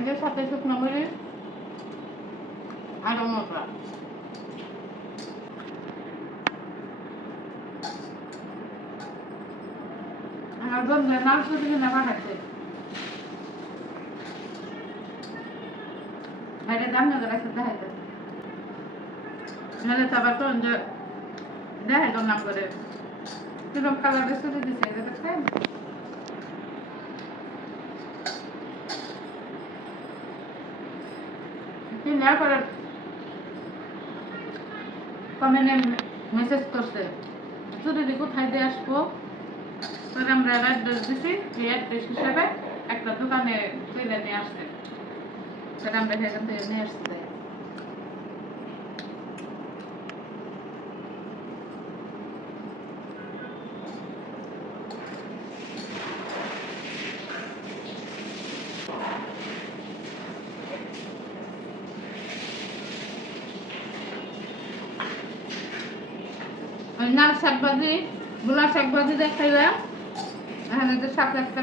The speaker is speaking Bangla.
এটার সাথে শুকনো মরিচ আর মশলা আর বন্ধু মাংস থেকে না পাঠাচ্ছে বাইরে দাম না করে সাথে দেখাইতে নাহলে তো আবার তো দেখাই তোর নাম করে কিরকম কালার বেশি দিচ্ছে এটা দেখছেন নেওয়ার পরে কমেন্টে মেসেজ করছে যদি কোথায় দিয়ে আসবো তাহলে আমরা অ্যাড্রেস দিছি এই অ্যাড্রেস হিসাবে একটা দোকানে তুলে নিয়ে আসছে সেটা আমরা সেখান থেকে নিয়ে আসতে লাল শাক ভাজি গোলা শাক ভাজি দেখাইলাম এখানে তো সাত আটটা